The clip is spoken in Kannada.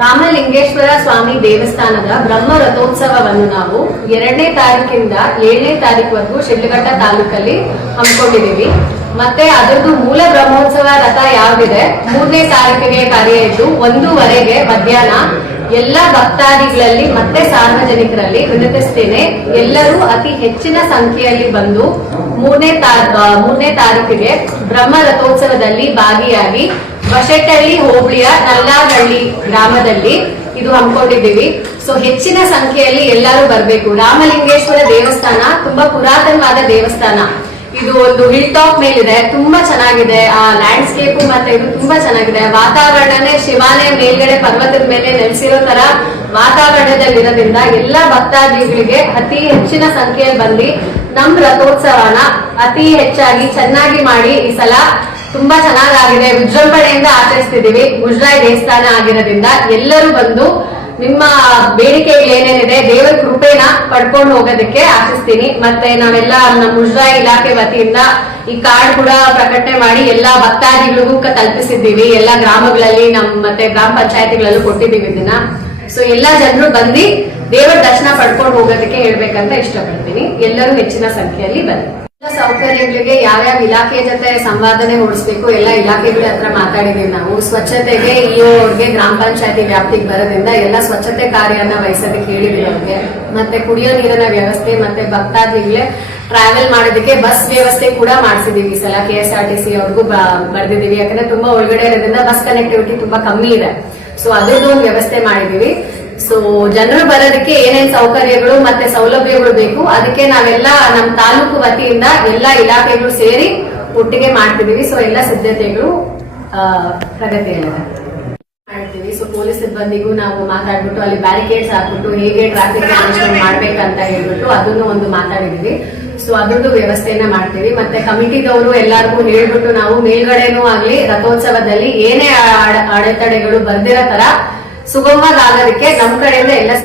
ರಾಮಲಿಂಗೇಶ್ವರ ಸ್ವಾಮಿ ದೇವಸ್ಥಾನದ ಬ್ರಹ್ಮ ರಥೋತ್ಸವವನ್ನು ನಾವು ಎರಡನೇ ತಾರೀಕಿಂದ ಏಳನೇ ತಾರೀಕುವರೆಗೂ ಶಿಡ್ಲಘಟ್ಟ ತಾಲೂಕಲ್ಲಿ ಹಮ್ಮಿಕೊಂಡಿದ್ದೀವಿ. ಮತ್ತೆ ಅದರದ್ದು ಮೂಲ ಬ್ರಹ್ಮೋತ್ಸವ ರಥ ಯಾವ್ದಿದೆ? ಮೂರನೇ ತಾರೀಕಿಗೆ ಕಾರ್ಯ ಇದ್ದು ಒಂದೂವರೆಗೆ ಮಧ್ಯಾಹ್ನ ಎಲ್ಲ ಭಕ್ತಾದಿಗಳಲ್ಲಿ ಮತ್ತೆ ಸಾರ್ವಜನಿಕರಲ್ಲಿ ವಿನಂತಿಸ್ತೇನೆ. ಎಲ್ಲರೂ ಅತಿ ಹೆಚ್ಚಿನ ಸಂಖ್ಯೆಯಲ್ಲಿ ಬಂದು ಮೂರನೇ ಮೂರನೇ ತಾರೀಕಿಗೆ ಬ್ರಹ್ಮ ರಥೋತ್ಸವದಲ್ಲಿ ಭಾಗಿಯಾಗಿ ಬಶೆಟ್ಟಳ್ಳಿ ಹೋಬಳಿಯ ನಲ್ಲಾಗಳ್ಳಿ ಗ್ರಾಮದಲ್ಲಿ ಇದು ಹಮ್ಮಿಕೊಂಡಿದ್ದೀವಿ. ಸೊ ಹೆಚ್ಚಿನ ಸಂಖ್ಯೆಯಲ್ಲಿ ಎಲ್ಲರೂ ಬರಬೇಕು. ರಾಮಲಿಂಗೇಶ್ವರ ದೇವಸ್ಥಾನ ತುಂಬಾ ಪುರಾತನವಾದ ದೇವಸ್ಥಾನ. ಇದು ಒಂದು ಹಿಲ್ ಟಾಪ್ ಮೇಲಿದೆ, ತುಂಬಾ ಚೆನ್ನಾಗಿದೆ. ಆ ಲ್ಯಾಂಡ್ಸ್ಕೇಪ್ ಮತ್ತೆ ಇದು ತುಂಬಾ ಚೆನ್ನಾಗಿದೆ. ವಾತಾವರಣನೇ ಶಿವಾಲಯ ಮೇಲ್ಗಡೆ, ಪರ್ವತದ ಮೇಲೆ ನೆಲೆಸಿರೋ ತರ ವಾತಾವರಣದಲ್ಲಿರೋದ್ರಿಂದ ಎಲ್ಲ ಭಕ್ತಾದಿಗಳಿಗೆ ಅತಿ ಹೆಚ್ಚಿನ ಸಂಖ್ಯೆಯಲ್ಲಿ ಬಂದು ನಮ್ ರಥೋತ್ಸವನ ಅತಿ ಹೆಚ್ಚಾಗಿ ಚೆನ್ನಾಗಿ ಮಾಡಿ ಈ ಸಲ ತುಂಬಾ ಚೆನ್ನಾಗಾಗಿದೆ. ವಿಜೃಂಭಣೆಯಿಂದ ಆಚರಿಸ್ತಿದೀವಿ ಮುಜರಾಯಿ ದೇವಸ್ಥಾನ ಆಗಿರೋದ್ರಿಂದ ಎಲ್ಲರೂ ಬಂದು ನಿಮ್ಮ ಬೇಡಿಕೆಗಳು ಏನೇನಿದೆ, ದೇವರ ಕೃಪೆನ ಪಡ್ಕೊಂಡು ಹೋಗೋದಕ್ಕೆ ಆಶಿಸ್ತೀನಿ. ಮತ್ತೆ ನಾವೆಲ್ಲ ನಮ್ಮ ಮುಜರಾಯಿ ಇಲಾಖೆ ವತಿಯಿಂದ ಈ ಕಾರ್ಡ್ ಕೂಡ ಪ್ರಕಟಣೆ ಮಾಡಿ ಎಲ್ಲಾ ಭಕ್ತಾದಿಗಳಿಗೂ ತಲುಪಿಸಿದ್ದೀವಿ. ಎಲ್ಲಾ ಗ್ರಾಮಗಳಲ್ಲಿ ನಮ್ ಮತ್ತೆ ಗ್ರಾಮ ಪಂಚಾಯತಿಗಳಲ್ಲೂ ಕೊಟ್ಟಿದ್ದೀವಿ ಇದನ್ನ. ಸೊ ಎಲ್ಲಾ ಜನರು ಬಂದು ದೇವರ ದರ್ಶನ ಪಡ್ಕೊಂಡು ಹೋಗೋದಕ್ಕೆ ಹೇಳ್ಬೇಕಂತ ಇಷ್ಟಪಡ್ತೀನಿ. ಎಲ್ಲರೂ ಹೆಚ್ಚಿನ ಸಂಖ್ಯೆಯಲ್ಲಿ ಬನ್ನಿ. ಸೌಕರ್ಯಗಳಿಗೆ ಯಾವ್ಯಾವ ಇಲಾಖೆ ಜೊತೆ ಸಂವಾದನೆ ಹೊಡಿಸ್ಬೇಕು ಎಲ್ಲ ಇಲಾಖೆಗಳ ಹತ್ರ ಮಾತಾಡಿದೀವಿ ನಾವು. ಸ್ವಚ್ಛತೆಗೆ ಅವ್ರಿಗೆ ಗ್ರಾಮ ಪಂಚಾಯತಿ ವ್ಯಾಪ್ತಿಗೆ ಬರೋದ್ರಿಂದ ಎಲ್ಲ ಸ್ವಚ್ಛತೆ ಕಾರ್ಯನ ವಹಿಸೋದಕ್ಕೆ ಹೇಳಿದ್ವಿ ಅವ್ರಿಗೆ. ಮತ್ತೆ ಕುಡಿಯೋ ನೀರಿನ ವ್ಯವಸ್ಥೆ, ಮತ್ತೆ ಭಕ್ತಾದಿಗಳೇ ಟ್ರಾವೆಲ್ ಮಾಡೋದಕ್ಕೆ ಬಸ್ ವ್ಯವಸ್ಥೆ ಕೂಡ ಮಾಡಿಸಿದೀವಿ ಈ ಸಲ K S R T C ಅವ್ರಿಗೂ ಬರ್ದಿದೀವಿ ಯಾಕಂದ್ರೆ ತುಂಬಾ ಒಳಗಡೆ ಇರೋದ್ರಿಂದ ಬಸ್ ಕನೆಕ್ಟಿವಿಟಿ ತುಂಬಾ ಕಮ್ಮಿ ಇದೆ. ಸೊ ಅದ್ರದ್ದು ಒಂದು ವ್ಯವಸ್ಥೆ ಮಾಡಿದೀವಿ ಸೊ ಜನರು ಬರೋದಕ್ಕೆ ಏನೇನ್ ಸೌಕರ್ಯಗಳು ಮತ್ತೆ ಸೌಲಭ್ಯಗಳು ಬೇಕು, ಅದಕ್ಕೆ ನಾವೆಲ್ಲ ನಮ್ಮ ತಾಲೂಕು ವತಿಯಿಂದ ಎಲ್ಲ ಇಲಾಖೆಗಳು ಸೇರಿ ಒಟ್ಟಿಗೆ ಮಾಡ್ತಿದೀವಿ ಸೊ ಎಲ್ಲ ಸಿದ್ಧತೆಗಳು ಪ್ರಗತಿಯಲ್ಲಿದೆ. ಮಾಡ್ತೀವಿ. ಸೊ ಪೊಲೀಸ್ ಸಿಬ್ಬಂದಿಗೂ ನಾವು ಮಾತಾಡ್ಬಿಟ್ಟು ಅಲ್ಲಿ ಬ್ಯಾರಿಕೇಡ್ಸ್ ಹಾಕ್ಬಿಟ್ಟು ಹೇಗೆ ಟ್ರಾಫಿಕ್ ಮಾಡ್ಬೇಕಂತ ಹೇಳ್ಬಿಟ್ಟು ಅದನ್ನು ಒಂದು ಮಾತಾಡಿದೀವಿ ಸೊ ಅದೊಂದು ವ್ಯವಸ್ಥೆನ ಮಾಡ್ತೀವಿ. ಮತ್ತೆ ಕಮಿಟಿದವರು ಎಲ್ಲರಿಗೂ ಹೇಳ್ಬಿಟ್ಟು ನಾವು ಮೇಲ್ಗಡೆನೂ ಆಗ್ಲಿ, ರಥೋತ್ಸವದಲ್ಲಿ ಏನೇ ಅಡೆತಡೆಗಳು ಬರ್ದಿರೋ ತರ ಸುಗಮವಾಗಿ ಆಗೋದಕ್ಕೆ ನಮ್ ಕಡೆಯಿಂದ ಎಲ್ಲ